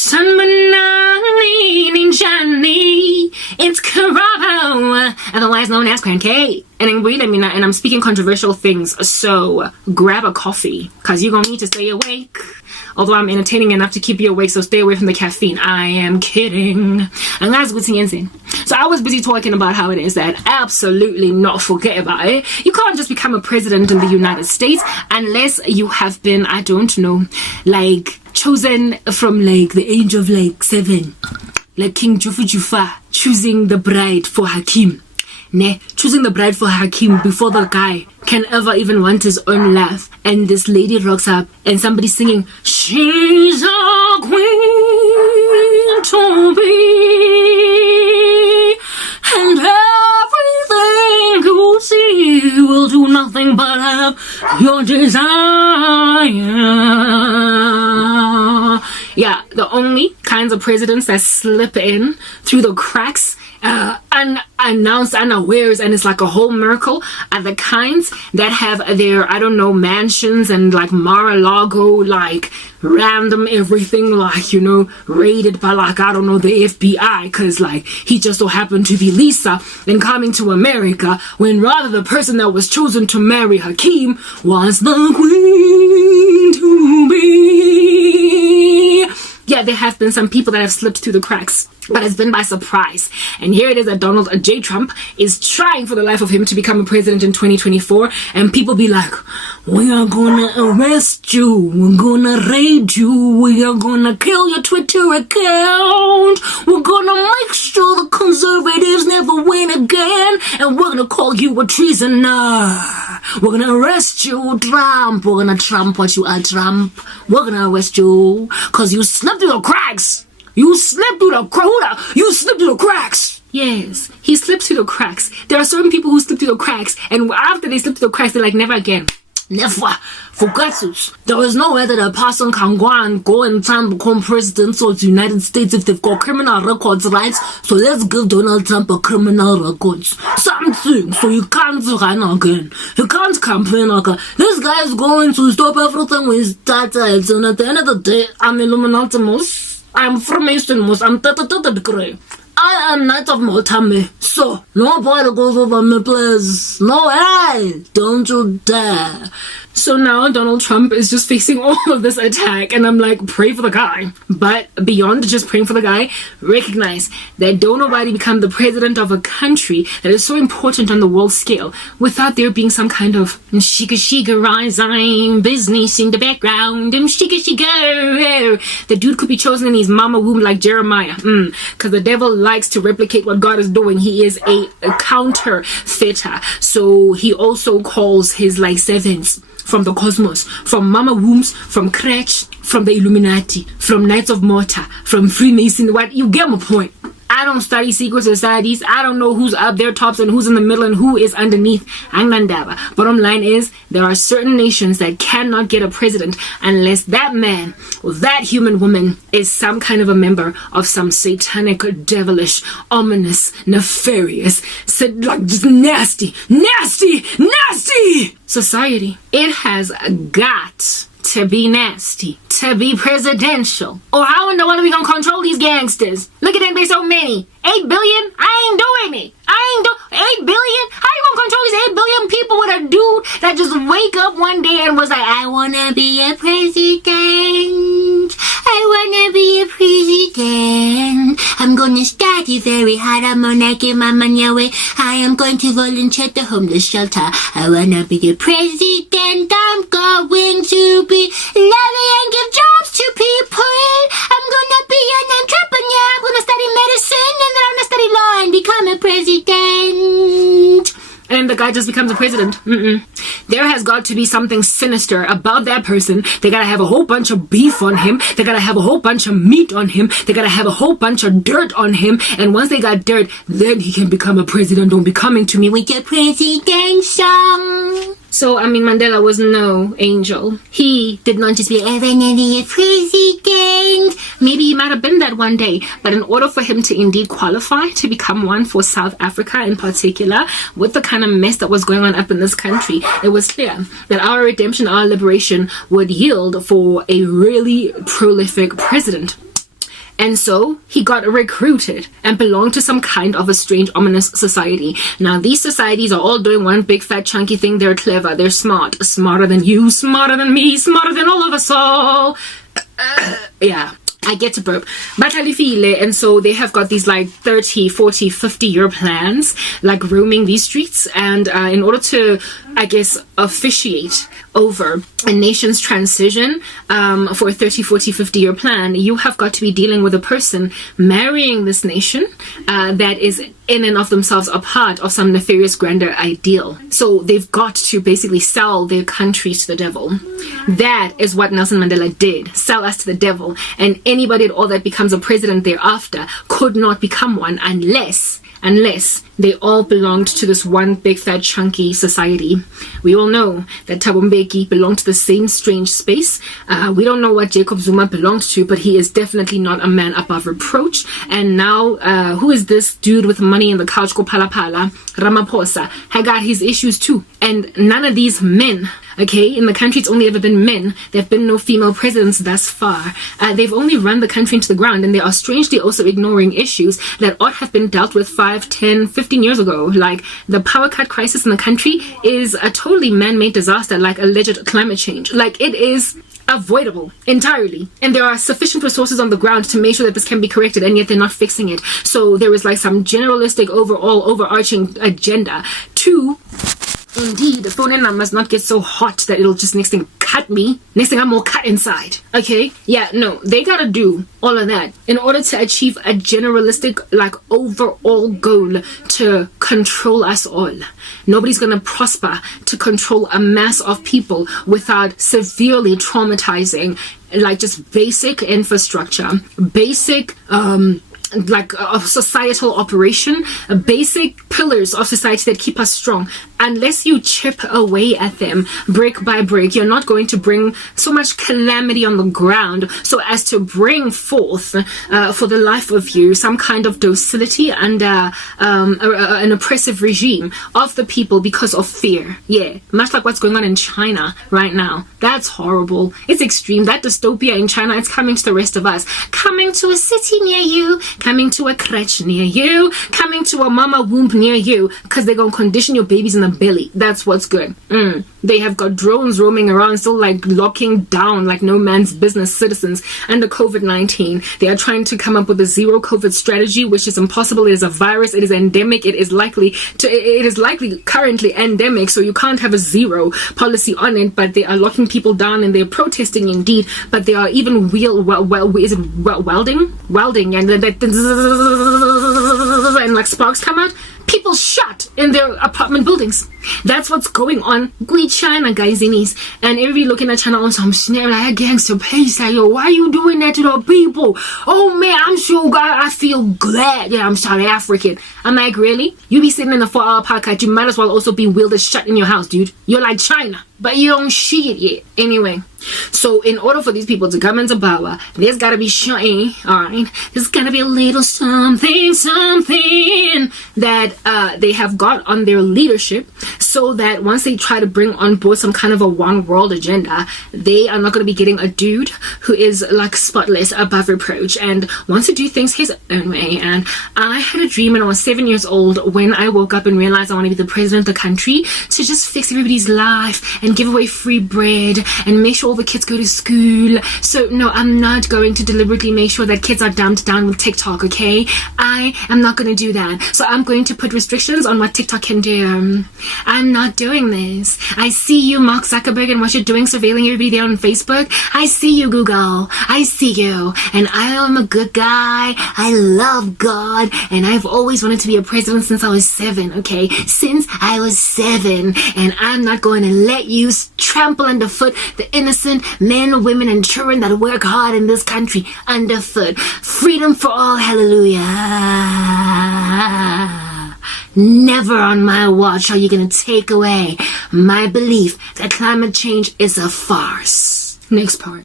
Sunmanani Ninjani, it's Karabo, otherwise known as Crankcake. And I'm speaking controversial things, so grab a coffee, because you're going to need to stay awake. Although I'm entertaining enough to keep you awake, so stay away from the caffeine. I am kidding. So I was busy talking about how it is that absolutely not forget about it. You can't just become a president in the United States unless you have been, I don't know, like chosen from like the age of like 7. Like King Jufu Jufa choosing the bride for Hakim. Choosing the bride for Hakim before the guy can ever even want his own laugh. And this lady rocks up and somebody's singing, she's a queen to be, and everything you see will do nothing but have your desire. Yeah, the only kinds of presidents that slip in through the cracks unannounced, unawares, and it's like a whole miracle are the kinds that have their, I don't know, mansions and like Mar-a-Lago, like random everything, like, you know, raided by like, I don't know, the FBI, because like he just so happened to be Lisa and coming to America, when rather the person that was chosen to marry Hakim was the queen to be. Yeah, there have been some people that have slipped through the cracks, but it's been by surprise. And here it is that Donald J. Trump is trying for the life of him to become a president in 2024, and people be like, we are gonna arrest you, we're gonna raid you, we are gonna kill your Twitter account, we're gonna make sure the conservatives never win again, and we're gonna call you a treasoner, we're gonna arrest you, Trump, we're gonna Trump what you are, Trump, we're gonna arrest you, cause you slipped through the cracks. You slipped through the cracks. Yes, he slipped through the cracks. There are certain people who slip through the cracks, and after they slip through the cracks, they're like, never again. Never. For God's sake. There is no way that a person can go and try and become president of the United States if they've got criminal records, right? So let's give Donald Trump a criminal records. Something. So you can't run again. You can't campaign again. This guy is going to stop everything with started. And at the end of the day, I'm Illuminatimus. I'm Freemason-mus. I'm 33rd degree. I am Knight of Malta. So, nobody goes over me, please. No way. Don't you dare. So now Donald Trump is just facing all of this attack, and I'm like, pray for the guy. But beyond just praying for the guy, recognize that don't nobody become the president of a country that is so important on the world scale without there being some kind of shika rising business in the background. Shika. The dude could be chosen in his mama womb like Jeremiah. Because the devil likes to replicate what God is doing. He is a counterfeiter. So he also calls his like servants from the cosmos, from mama wombs, from crèche, from the Illuminati, from Knights of Malta, from Freemason. What, you get my point. I don't study secret societies. I don't know who's up there tops and who's in the middle and who is underneath. Angandaba. Bottom line is, there are certain nations that cannot get a president unless that man or that human woman is some kind of a member of some satanic, devilish, ominous, nefarious, like just nasty society. It has got to be nasty, to be presidential. Or how in the world are we gonna control these gangsters? Look at them, there's so many. 8 billion? I ain't doing it. 8 billion? How you gonna control these 8 billion people with a dude that just wake up one day and was like, I wanna be a president. I wanna be a president. I'm gonna study very hard. I'm gonna get my money away. I am going to volunteer at the homeless shelter. I wanna be the president. I'm going to be loving and give jobs to people. I'm gonna be an entrepreneur. I'm gonna study medicine and then I'm gonna study law and become a president. And the guy just becomes a president. There has got to be something sinister about that person. They gotta have a whole bunch of beef on him. They gotta have a whole bunch of meat on him. They gotta have a whole bunch of dirt on him. And once they got dirt, then he can become a president. Don't be coming to me with your president song. So, I mean, Mandela was no angel. He did not just be, I wanna be a president. Maybe he might have been that one day. But in order for him to indeed qualify to become one for South Africa in particular, with the kind of mess that was going on up in this country, it was clear that our redemption, our liberation would yield for a really prolific president. And so he got recruited and belonged to some kind of a strange, ominous society. Now, these societies are all doing one big, fat, chunky thing. They're clever. They're smart. Smarter than you, smarter than me, smarter than all of us all. Yeah. I get to burp. And so they have got these like 30, 40, 50-year plans, like roaming these streets. And in order to, I guess, officiate over a nation's transition for a 30, 40, 50-year plan, you have got to be dealing with a person marrying this nation that is in and of themselves a part of some nefarious grander ideal. So they've got to basically sell their country to the devil. That is what Nelson Mandela did. Sell us to the devil. And anybody at all that becomes a president thereafter could not become one unless they all belonged to this one big fat chunky society. We all know that Thabo Mbeki belonged to the same strange space. We don't know what Jacob Zuma belonged to, but he is definitely not a man above reproach. And now, who is this dude with money in the couch called Palapala? Ramaphosa had got his issues too. And none of these men, okay, in the country it's only ever been men. There have been no female presidents thus far. They've only run the country into the ground, and they are strangely also ignoring issues that ought have been dealt with 5, 10, 15 years ago. Like the power cut crisis in the country is a totally man-made disaster, like alleged climate change. Like it is avoidable entirely, and there are sufficient resources on the ground to make sure that this can be corrected, and yet they're not fixing it. So there is like some generalistic overarching agenda to indeed the phone must not get so hot that it'll just next thing cut me. Next thing I'm all cut inside. Okay? Yeah, no, they gotta do all of that in order to achieve a generalistic, like, overall goal to control us all. Nobody's gonna prosper to control a mass of people without severely traumatizing, like, just basic infrastructure, basic, like a societal operation, basic pillars of society that keep us strong. Unless you chip away at them brick by brick, you're not going to bring so much calamity on the ground so as to bring forth for the life of you some kind of docility under an oppressive regime of the people because of fear. Yeah, much like what's going on in China right now. That's horrible. It's extreme. That dystopia in China, it's coming to the rest of us. Coming to a city near you, coming to a crèche near you, coming to a mama womb near you, because they're going to condition your babies in the belly. That's what's good. They have got drones roaming around, still like locking down like no man's business citizens under COVID-19. They are trying to come up with a zero COVID strategy, which is impossible. It is a virus. It is endemic. It is likely currently endemic. So you can't have a zero policy on it, but they are locking people down and they're protesting indeed, but they are even welding and and like sparks come out. People shot in their apartment buildings. That's what's going on with China, guys. And everybody looking at China on some snap like gangster pace. Like, yo, why are you doing that to the people? Oh man, I'm so glad. I feel glad. Yeah, I'm South African. I'm like, really? You be sitting in a 4-hour podcast. You might as well also be wielded shut in your house, dude. You're like China, but you don't shit yet. Anyway, so in order for these people to come into power, there's gotta be shine. All right, there's gotta be a little something that they have got on their leadership, so that once they try to bring on board some kind of a one world agenda, they are not going to be getting a dude who is like spotless, above reproach, and wants to do things his own way. And I had a dream when I was 7 years old, when I woke up and realized I want to be the president of the country, to just fix everybody's life and give away free bread and make sure all the kids go to school. So no, I'm not going to deliberately make sure that kids are dumbed down with TikTok, okay? I am not going to do that. So I'm going to put restrictions on what TikTok can do. I'm not doing this. I see you, Mark Zuckerberg, and what you're doing, surveilling everybody there on Facebook. I see you, Google. I see you. And I am a good guy. I love God. And I've always wanted to be a president since I was 7, okay? Since I was 7. And I'm not going to let you trample underfoot the innocent men, women, and children that work hard in this country underfoot. Freedom for all, hallelujah. Never on my watch are you going to take away my belief that climate change is a farce. Next part.